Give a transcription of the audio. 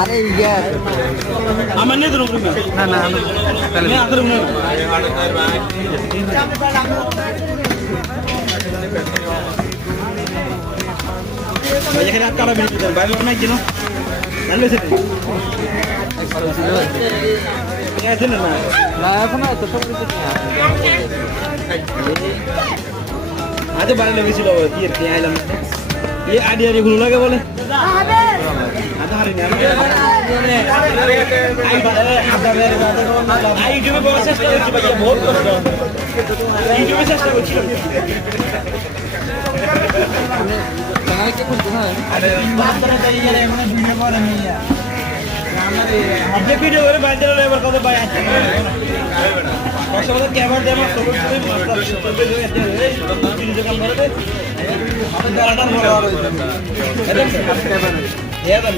আরে ইয়া আমার নেই তো না না তাহলে এখানে আর কাটা বেরিয়ে যাবে বাইরে নাই কেন জানলে সেটা আছে না না এখন তো সব কিছু আজ বাড়ি লেগেছিল কি আর কি আইলাম এই আইডিয়া গুলো লাগে বলে আধা হারি না ইউটিউবে বড় চেষ্টা করছি ভাই বহুত কষ্ট ইউটিউবে চেষ্টা করছি চ্যানেল কি করতে হয় আরে বাপ করে তাই এর এমন ভিডিও করে নিয়া আপনি ভিডিও করে বাইরে চলে এবার কত ভাই আছে কষ্ট ক্যামেরা দেব সব কিছু মাস্টার চলবে এই ভিডিও কাম করে দে আমাদের দাঁড়াটা বড় আর হইছে এটা সাবস্ক্রাইবার